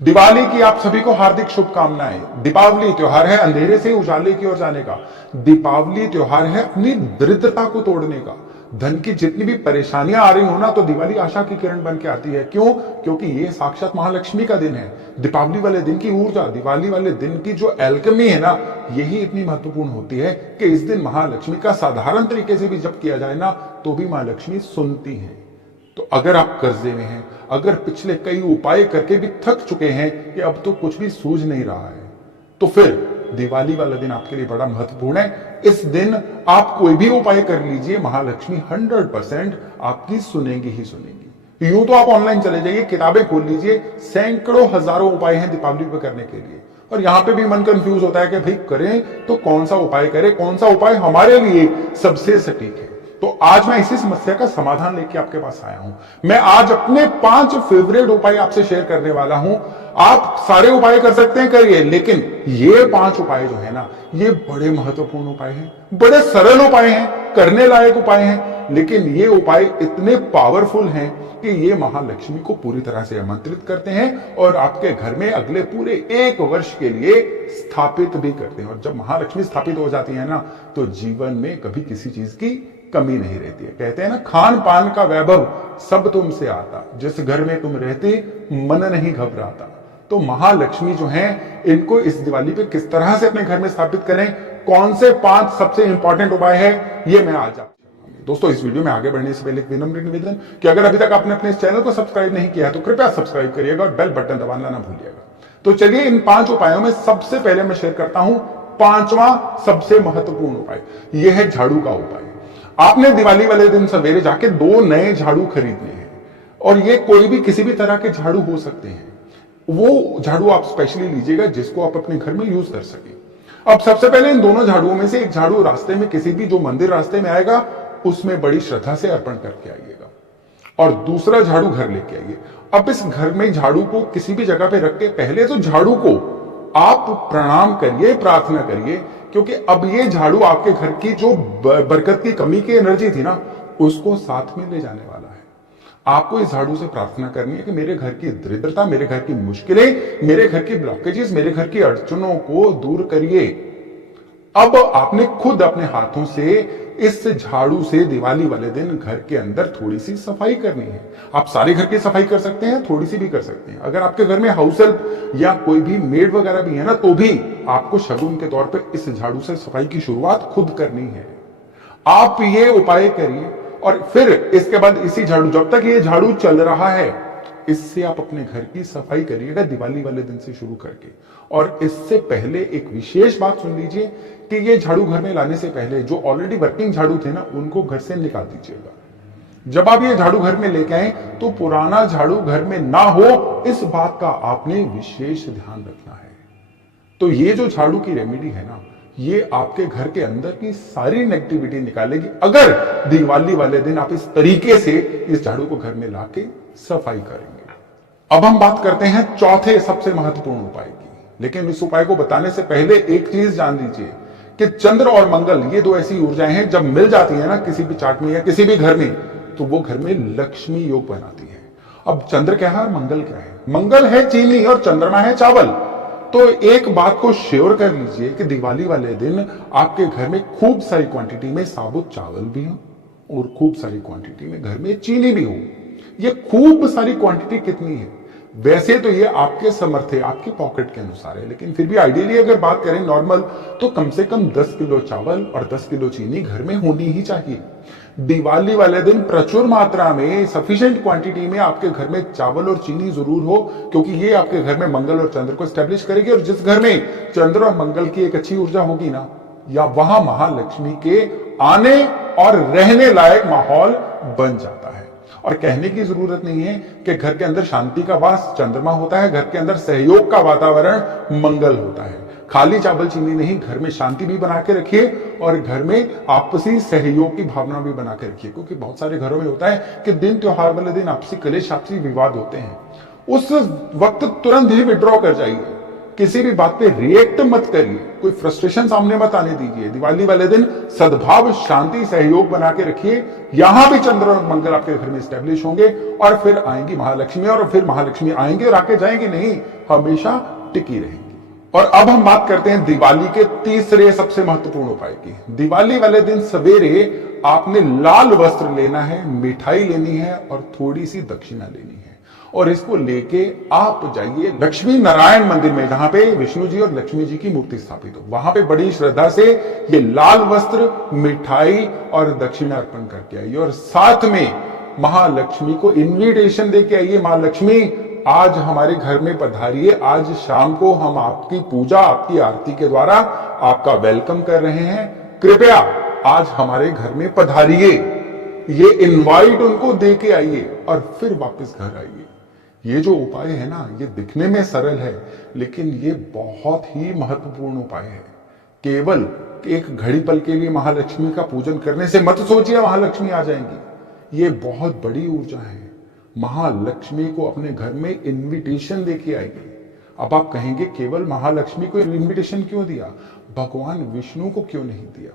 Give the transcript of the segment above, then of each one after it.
दिवाली की आप सभी को हार्दिक शुभकामनाएं। दीपावली त्योहार है अंधेरे से उजाले की ओर जाने का। दीपावली त्योहार है अपनी दरिद्रता को तोड़ने का। धन की जितनी भी परेशानियां आ रही हो ना, तो दिवाली आशा की किरण बन के आती है। क्यों? क्योंकि ये साक्षात महालक्ष्मी का दिन है। दीपावली वाले दिन की ऊर्जा, दिवाली वाले दिन की जो एल्केमी है ना, यही इतनी महत्वपूर्ण होती है कि इस दिन महालक्ष्मी का साधारण तरीके से भी जप किया जाए ना, तो भी महालक्ष्मी सुनती है। तो अगर आप कर्जे में हैं, अगर पिछले कई उपाय करके भी थक चुके हैं कि अब तो कुछ भी सूझ नहीं रहा है, तो फिर दिवाली वाला दिन आपके लिए बड़ा महत्वपूर्ण है। इस दिन आप कोई भी उपाय कर लीजिए, महालक्ष्मी 100% आपकी सुनेंगी ही सुनेंगी। यूं तो आप ऑनलाइन चले जाइए, किताबें खोल लीजिए, सैकड़ों हजारों उपाय हैं दीपावली पर करने के लिए। और यहां पे भी मन कंफ्यूज होता है कि भाई करें तो कौन सा उपाय करें, कौन सा उपाय हमारे लिए सबसे सटीक है। तो आज मैं इसी समस्या का समाधान लेके आपके पास आया हूं। मैं आज अपने 5 फेवरेट उपाय आपसे शेयर करने वाला हूं। आप सारे उपाय कर सकते हैं, करिए, लेकिन ये 5 उपाय जो है ना, ये बड़े महत्वपूर्ण उपाय हैं, बड़े सरल उपाय हैं, करने लायक उपाय हैं, लेकिन ये उपाय इतने पावरफुल हैं कि ये महालक्ष्मी को पूरी तरह से आमंत्रित करते हैं और आपके घर में अगले पूरे 1 वर्ष के लिए स्थापित भी करते हैं। और जब महालक्ष्मी स्थापित हो जाती है ना, तो जीवन में कभी किसी चीज की कमी नहीं रहती है। कहते हैं ना, खान पान का वैभव सब तुमसे आता, जिस घर में तुम रहते मन नहीं घबराता। तो महालक्ष्मी जो हैं, इनको इस दिवाली पे किस तरह से अपने घर में स्थापित करें, कौन से 5 सबसे इंपॉर्टेंट उपाय है, ये मैं आज दोस्तों इस वीडियो में आगे बढ़ने से पहले एक विनम्र निवेदन कि अगर अभी तक आपने अपने इस चैनल को सब्सक्राइब नहीं किया है तो कृपया सब्सक्राइब करिएगा और बेल बटन दबाना ना भूलिएगा। तो चलिए, इन 5 उपायों में सबसे पहले मैं शेयर करता हूं 5वां सबसे महत्वपूर्ण उपाय। यह है झाड़ू का उपाय। आपने दिवाली वाले दिन सवेरे जाके 2 नए झाड़ू खरीदने हैं, और ये कोई भी किसी भी तरह के झाड़ू हो सकते हैं। वो झाड़ू आप स्पेशली लीजिएगा जिसको आप अपने घर में यूज कर सके। अब सबसे पहले इन दोनों झाड़ुओं में से एक झाड़ू रास्ते में, किसी भी जो मंदिर रास्ते में आएगा उसमें बड़ी श्रद्धा से अर्पण करके आइएगा, और दूसरा झाड़ू घर लेके आइए। अब इस घर में झाड़ू को किसी भी जगह पे रख के पहले तो झाड़ू को आप प्रणाम करिए, प्रार्थना करिए, क्योंकि अब ये झाड़ू आपके घर की जो बरकत की कमी की एनर्जी थी ना, उसको साथ में ले जाने वाला है। आपको इस झाड़ू से प्रार्थना करनी है कि मेरे घर की दरिद्रता, मेरे घर की मुश्किलें, मेरे घर की ब्लॉकेजेस, मेरे घर की अड़चनों को दूर करिए। अब आपने खुद अपने हाथों से इस झाड़ू से दिवाली वाले दिन घर के अंदर थोड़ी सी सफाई करनी है। आप सारे घर की सफाई कर सकते हैं, थोड़ी सी भी कर सकते हैं। अगर आपके घर में हाउस हेल्प या कोई भी मेड वगैरह भी है ना, तो भी आपको शगुन के तौर पे इस झाड़ू से सफाई की शुरुआत खुद करनी है। आप ये उपाय करिए, और फिर इसके बाद इसी झाड़ू, जब तक ये झाड़ू चल रहा है, इससे आप अपने घर की सफाई करिएगा दिवाली वाले दिन से शुरू करके। और इससे पहले एक विशेष बात सुन लीजिए कि ये झाड़ू घर में लाने से पहले जो ऑलरेडी वर्किंग झाड़ू थे ना, उनको घर से निकाल दीजिएगा। जब आप ये झाड़ू घर में लेके आए तो पुराना झाड़ू घर में ना हो, इस बात का आपने विशेष ध्यान रखना है। तो ये जो झाड़ू की रेमेडी है ना, ये आपके घर के अंदर की सारी नेगेटिविटी निकालेगी, अगर दिवाली वाले दिन आप इस तरीके से इस झाड़ू को घर में लाके सफाई करेंगे। अब हम बात करते हैं चौथे सबसे महत्वपूर्ण उपाय की। लेकिन इस उपाय को बताने से पहले एक चीज जान लीजिए कि चंद्र और मंगल, ये 2 ऐसी ऊर्जाएं हैं, जब मिल जाती है ना किसी भी चार्ट में या किसी भी घर में, तो वो घर में लक्ष्मी योग बनाती है। अब चंद्र क्या है और मंगल क्या है? मंगल है चीनी और चंद्रमा है चावल। तो एक बात को श्योर कर लीजिए कि दिवाली वाले दिन आपके घर में खूब सारी क्वांटिटी में साबुत चावल भी हो और खूब सारी क्वांटिटी में घर में चीनी भी हो। ये खूब सारी क्वांटिटी कितनी है? वैसे तो ये आपके समर्थ है, आपके पॉकेट के अनुसार है, लेकिन फिर भी आइडियली अगर बात करें नॉर्मल, तो कम से कम 10 किलो चावल और 10 किलो चीनी घर में होनी ही चाहिए। दिवाली वाले दिन प्रचुर मात्रा में, सफिशिएंट क्वांटिटी में आपके घर में चावल और चीनी जरूर हो, क्योंकि ये आपके घर में मंगल और चंद्र को स्टैब्लिश करेगी। और जिस घर में चंद्र और मंगल की एक अच्छी ऊर्जा होगी ना, या वहां महालक्ष्मी के आने और रहने लायक माहौल बन जाता है। और कहने की जरूरत नहीं है कि घर के अंदर शांति का वास चंद्रमा होता है, घर के अंदर सहयोग का वातावरण मंगल होता है। खाली चावल चीनी नहीं, घर में शांति भी बना के रखिए और घर में आपसी सहयोग की भावना भी बना के रखिए, क्योंकि बहुत सारे घरों में होता है कि दिन त्योहार वाले दिन आपसी कलेश, आपसी विवाद होते हैं। उस वक्त तुरंत ही विड्रॉ कर जाइए, किसी भी बात पे रिएक्ट मत करिए, कोई फ्रस्ट्रेशन सामने मत आने दीजिए। दिवाली वाले दिन सद्भाव, शांति, सहयोग बना के रखिए। यहां भी चंद्र और मंगल आपके घर में स्टैब्लिश होंगे और फिर आएंगी महालक्ष्मी, और फिर महालक्ष्मी आएंगे और आके जाएंगे नहीं, हमेशा टिकी रहेंगी। और अब हम बात करते हैं दिवाली के तीसरे सबसे महत्वपूर्ण उपाय की। दिवाली वाले दिन सवेरे आपने लाल वस्त्र लेना है, मिठाई लेनी है और थोड़ी सी दक्षिणा लेनी है, और इसको लेके आप जाइए लक्ष्मी नारायण मंदिर में, जहां पे विष्णु जी और लक्ष्मी जी की मूर्ति स्थापित हो। वहां पे बड़ी श्रद्धा से ये लाल वस्त्र, मिठाई और दक्षिणा अर्पण करके आइए, और साथ में महालक्ष्मी को इन्विटेशन देके आइए, महालक्ष्मी आज हमारे घर में पधारिए, आज शाम को हम आपकी पूजा, आपकी आरती के द्वारा आपका वेलकम कर रहे हैं, कृपया आज हमारे घर में पधारिए। ये इनवाइट उनको देके आइए और फिर वापस घर आइए। ये जो उपाय है ना, ये दिखने में सरल है, लेकिन ये बहुत ही महत्वपूर्ण उपाय है। केवल एक घड़ी पल के लिए महालक्ष्मी का पूजन करने से मत सोचिए महालक्ष्मी आ जाएंगी। ये बहुत बड़ी ऊर्जा है। महालक्ष्मी को अपने घर में इन्विटेशन देके आएगी। अब आप कहेंगे केवल महालक्ष्मी को इन्विटेशन क्यों दिया, भगवान विष्णु को क्यों नहीं दिया?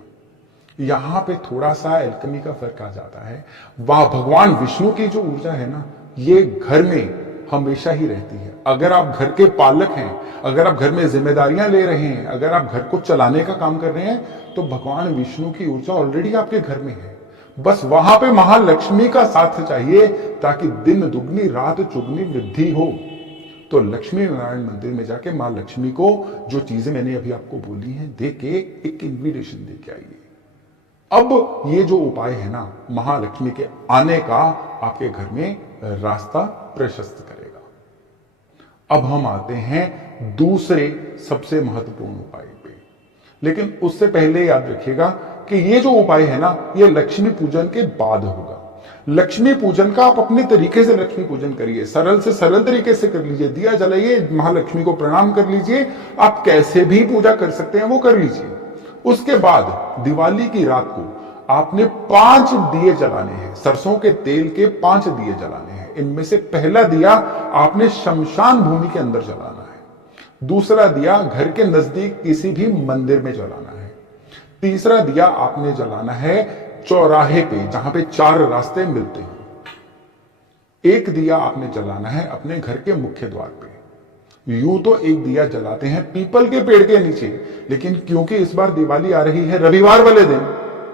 यहां पे थोड़ा सा एल्केमी का फर्क आ जाता है। वह भगवान विष्णु की जो ऊर्जा है ना, ये घर में हमेशा ही रहती है। अगर आप घर के पालक हैं, अगर आप घर में जिम्मेदारियां ले रहे हैं, अगर आप घर को चलाने का काम कर रहे हैं, तो भगवान विष्णु की ऊर्जा ऑलरेडी आपके घर में है। बस वहां पे महालक्ष्मी का साथ चाहिए, ताकि दिन दुगनी रात चुगनी वृद्धि हो। तो लक्ष्मी नारायण मंदिर में जाके मां लक्ष्मी को जो चीजें मैंने अभी आपको बोली हैं, दे के एक इन्विटेशन दे के आइए। अब ये जो उपाय है ना, महालक्ष्मी के आने का आपके घर में रास्ता प्रशस्त करेगा। अब हम आते हैं दूसरे सबसे महत्वपूर्ण उपाय पे, लेकिन उससे पहले याद रखिएगा कि ये जो उपाय है ना, ये लक्ष्मी पूजन के बाद होगा। लक्ष्मी पूजन का आप अपने तरीके से लक्ष्मी पूजन करिए, सरल से सरल तरीके से कर लीजिए, दिया जलाइए, महालक्ष्मी को प्रणाम कर लीजिए। आप कैसे भी पूजा कर सकते हैं वो कर लीजिए। उसके बाद दिवाली की रात को आपने 5 दिए जलाने हैं, सरसों के तेल के 5 दिए जलाने हैं। इनमें से पहला दिया आपने शमशान भूमि के अंदर जलाना है, दूसरा दिया घर के नजदीक किसी भी मंदिर में जलाना है, तीसरा दिया आपने जलाना है चौराहे पे जहां पे 4 रास्ते मिलते हैं, एक दिया आपने जलाना है अपने घर के मुख्य द्वार पे। यूं तो एक दिया जलाते हैं पीपल के पेड़ के नीचे, लेकिन क्योंकि इस बार दिवाली आ रही है रविवार वाले दिन,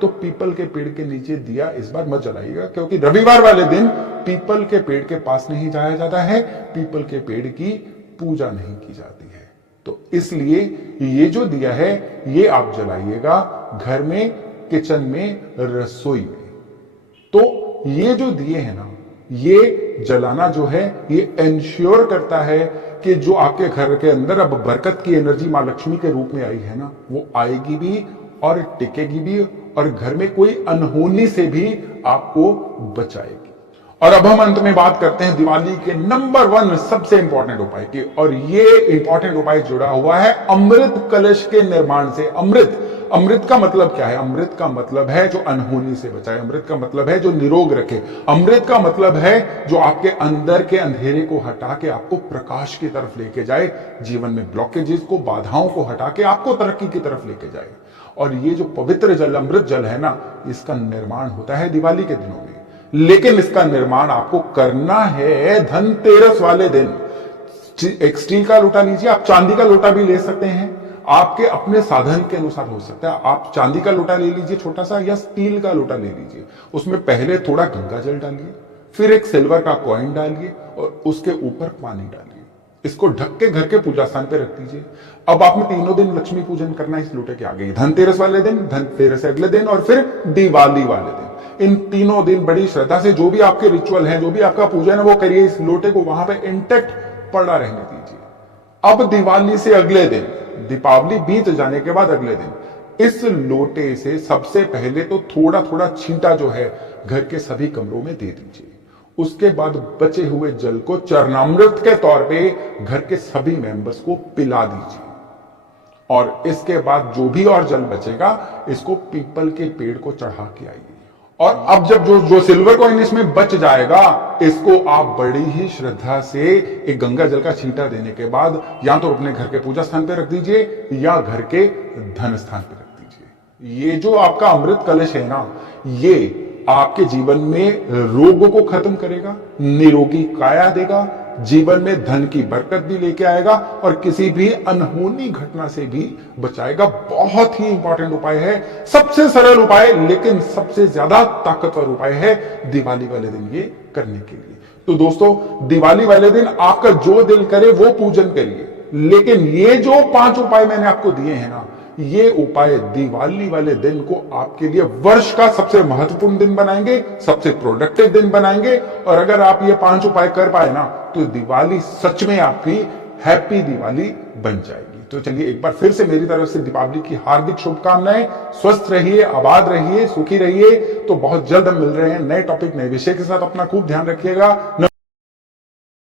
तो पीपल के पेड़ के नीचे दिया इस बार मत जलाइएगा, क्योंकि रविवार वाले दिन पीपल के पेड़ के पास नहीं जाया जाता है, पीपल के पेड़ की पूजा नहीं की जाती है। तो इसलिए ये जो दिया है ये आप जलाइएगा घर में, किचन में, रसोई में। तो ये जो दिए हैं ना, ये जलाना जो है ये एंश्योर करता है कि जो आपके घर के अंदर अब बरकत की एनर्जी मां लक्ष्मी के रूप में आई है ना, वो आएगी भी और टिकेगी भी, और घर में कोई अनहोनी से भी आपको बचाएगी। और अब हम अंत में बात करते हैं दिवाली के नंबर 1 सबसे इंपॉर्टेंट उपाय की, और ये इंपॉर्टेंट उपाय जुड़ा हुआ है अमृत कलश के निर्माण से। अमृत का मतलब क्या है? अमृत का मतलब है जो अनहोनी से बचाए, अमृत का मतलब है जो निरोग रखे, अमृत का मतलब है जो आपके अंदर के अंधेरे को हटा के आपको प्रकाश की तरफ लेके जाए, जीवन में ब्लॉकेजेस को, बाधाओं को हटा के आपको तरक्की की तरफ लेके जाए। और ये जो पवित्र जल, अमृत जल है ना, इसका निर्माण होता है दिवाली के दिनों में, लेकिन इसका निर्माण आपको करना है धनतेरस वाले दिन। एक स्टील का लोटा लीजिए, आप चांदी का लोटा भी ले सकते हैं, आपके अपने साधन के अनुसार हो सकता है। आप चांदी का लोटा ले लीजिए छोटा सा, या स्टील का लोटा ले लीजिए, उसमें पहले थोड़ा गंगा जल डालिए, फिर एक सिल्वर का कॉइन डालिए और उसके ऊपर पानी डालिए, इसको ढक के घर के पूजा स्थान पे रख दीजिए। अब आपने तीनों दिन लक्ष्मी पूजन करना है इस लोटे के आगे, धनतेरस वाले दिन, धनतेरस से अगले दिन और फिर दिवाली वाले दिन। इन तीनों दिन बड़ी श्रद्धा से जो भी आपके रिचुअल है, जो भी आपका पूजन है, वो करिए। इस लोटे को वहां पे इंटेक्ट पड़ा रहने दीजिए। अब दिवाली से अगले दिन, दीपावली बीत जाने के बाद अगले दिन, इस लोटे से सबसे पहले तो थोड़ा थोड़ा छींटा जो है घर के सभी कमरों में दे दीजिए। उसके बाद बचे हुए जल को चरणामृत के तौर पे घर के सभी मेंबर्स को पिला दीजिए, और इसके बाद जो भी और जल बचेगा इसको पीपल के पेड़ को चढ़ा के आइए। और अब जब जो सिल्वर कॉइन इसमें बच जाएगा, इसको आप बड़ी ही श्रद्धा से एक गंगा जल का छींटा देने के बाद या तो अपने घर के पूजा स्थान पे रख दीजिए या घर के धन स्थान पे रख दीजिए। ये जो आपका अमृत कलश है ना, ये आपके जीवन में रोगों को खत्म करेगा, निरोगी काया देगा, जीवन में धन की बरकत भी लेके आएगा और किसी भी अनहोनी घटना से भी बचाएगा। बहुत ही इंपॉर्टेंट उपाय है, सबसे सरल उपाय लेकिन सबसे ज्यादा ताकतवर उपाय है दिवाली वाले दिन ये करने के लिए। तो दोस्तों, दिवाली वाले दिन आपका जो दिल करे वो पूजन करिए, लेकिन ये जो 5 उपाय मैंने आपको दिए हैं ना, ये उपाय दिवाली वाले दिन को आपके लिए वर्ष का सबसे महत्वपूर्ण दिन बनाएंगे, सबसे प्रोडक्टिव दिन बनाएंगे। और अगर आप ये 5 उपाय कर पाए ना, तो दिवाली सच में आपकी हैप्पी दिवाली बन जाएगी। तो चलिए एक बार फिर से मेरी तरफ से दीपावली की हार्दिक शुभकामनाएं। स्वस्थ रहिए, आबाद रहिए, सुखी रहिए। तो बहुत जल्द हम मिल रहे हैं नए टॉपिक, नए विषय के साथ। अपना खूब ध्यान रखिएगा।